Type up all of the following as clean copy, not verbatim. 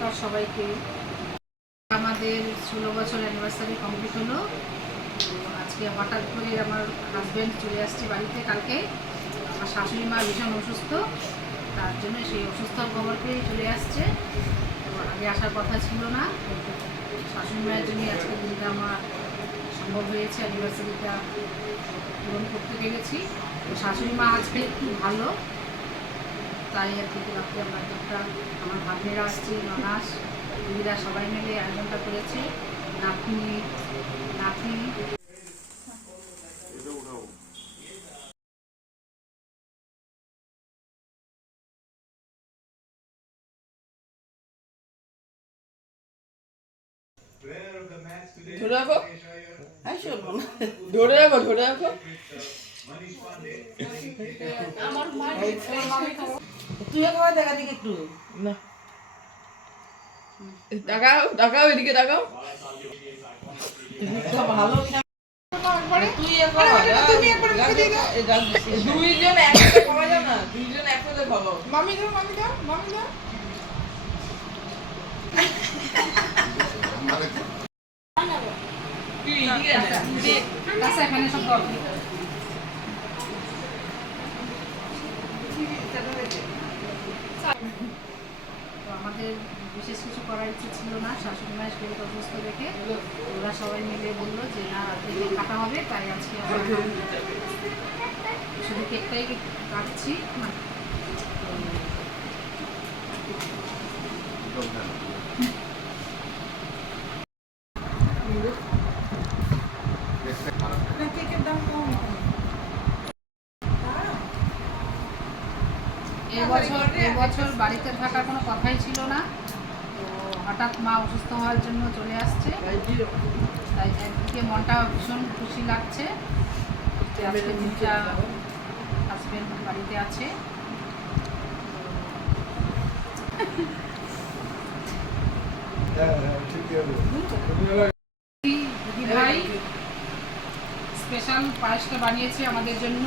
নমস্কার সবাইকে। আমাদের 16 বছর অ্যানিভার্সারি কমপ্লিট হলো। তো আজকে হঠাৎ করে আমার হাজব্যান্ড চলে আসছে বাড়িতে কালকে। আমার শাশুড়ি মা ভীষণ অসুস্থ, তার জন্য সেই অসুস্থতার খবর পেয়ে চলে আসছে। তো আগে আসার কথা ছিল না, শাশুড়ি মায়ের জন্য আজকে দিনটা আমার সম্ভব হয়েছে, অ্যানিভার্সারিটা পূরণ করতে পেরেছি। তো শাশুড়ি মা আজকে একটু ভালো, তাই আর কি রাত্রে আমরা একটা আমার ভাগ্নেরা আসছে, ননাস দিদিরা সবাই মিলে আয়োজনটা করেছে। নাতনি নাতি ধরে রাখো, ধরে রাখো, ধরে রাখো। তুই খাওয়া দেখা দিকে একটু না, তাকাও তাকাও, এদিকে তাকাও। ভালো দুইজন একসাথে খাওয়া যাও না, দুইজন একসাথে খাবো। মামি দাও, মামি দাও, মামি দাও। এখানে সব আমাদের বিশেষ কিছু করার ইচ্ছে ছিল না, শাশুড়ি মায়ের শরীর অসুস্থ দেখে ওরা সবাই মিলে বললো যে না কেক কাটা হবে, তাই আজকে শুধু কেকটাই কাটছি না। এবছর বাড়িতে থাকার কোনো কথাই ছিল না, তো হঠাৎ মা অসুস্থ হওয়ার জন্য চলে আসছে, তাই একদিকে মনটা ভীষণ খুশি লাগছে যে আজকে দিনটা হাজবেন্ড বাড়িতে আছে। দিদি ভাই স্পেশাল পায়েসটা বানিয়েছে আমাদের জন্য,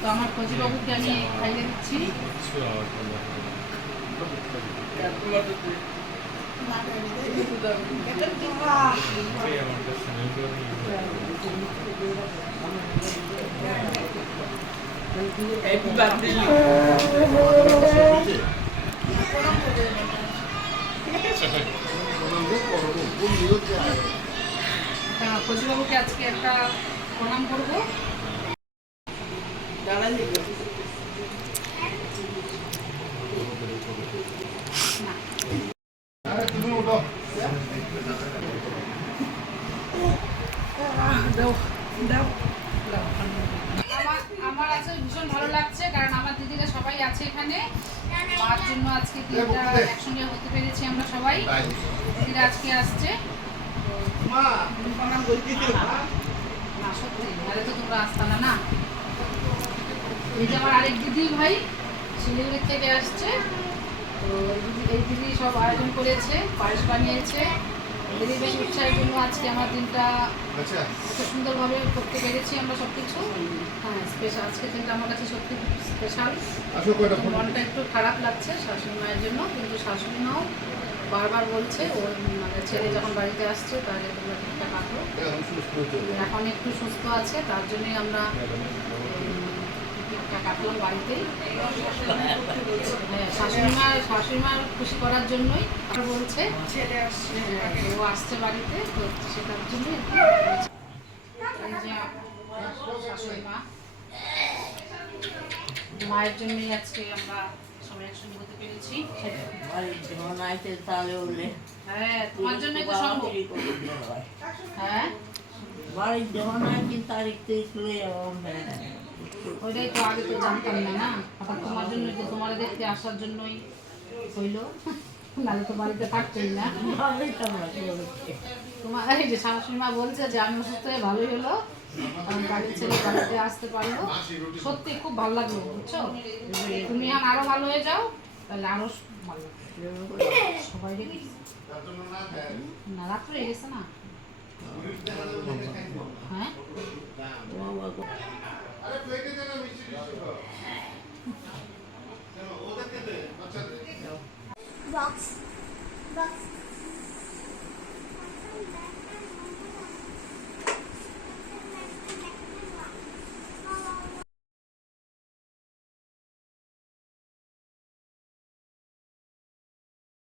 তো আমার ফজিবাবুকে আমি খাইয়ে দিচ্ছি। ফজিবাবুকে আজকে একটা প্রণাম করবো। আমার আছে ভীষণ ভালো লাগছে, কারণ আমার দিদিরা সবাই আছে এখানে। মার জন্য আজকে দিদিরা একসঙ্গে হতে পেরেছি আমরা সবাই। দিদিরা আজকে আসছে, না সত্যি নাহলে তো তোমরা আসতাম না। এই যে আমার আরেক দিদি ভাই শিলিগুড়ি থেকে আসছে, তো এই দিদি সব আয়োজন করেছে, পায়েস বানিয়েছে। দিদির বেশি উৎসাহের জন্য আজকে আমার দিনটা এত সুন্দরভাবে করতে পেরেছি আমরা সব কিছু। হ্যাঁ, স্পেশাল আজকে দিনটা আমার কাছে সত্যি স্পেশাল। মনটা একটু খারাপ লাগছে শাশুড়ি মায়ের জন্য, কিন্তু শাশুড়ি মাও বারবার বলছে ওর মানে ছেলে যখন বাড়িতে আসছে তাহলে তোমরা ঠিকঠাক কাটো। এখন একটু সুস্থ আছে, তার জন্যই আমরা কেকটা কাটলাম বাড়িতেই। শাশুড়ি মার খুশি করার জন্যই বলছে ছেলে আসছে, ও আসছে বাড়িতে, তো সেটার জন্যই শাশুড়ি মায়ের জন্যই আজকে আমরা সবাই একসঙ্গে হতে পেরেছি। হ্যাঁ, তোমার জন্যই তো সম্ভব। হ্যাঁ, ওইটাই তো আগে তো জানতাম না, না হঠাৎ তোমার জন্য, তোমার দেখতে আসার জন্যই হইলো, নাহলে তো বাড়িতে থাকতেই না। তোমার এই যে শাশুড়ি মা বলছে যে আমি অসুস্থ হয়ে ভালোই হলো, কারণ বাড়ির ছেলে বাড়িতে আসতে পারলো। সত্যি খুব ভালো লাগলো, বুঝছো? তুমি এখন আরো ভালো হয়ে যাও, তাহলে আরো ভালো লাগবে। সবাই না রাত্রে গেছে না। হ্যাঁ, বক্স বক্স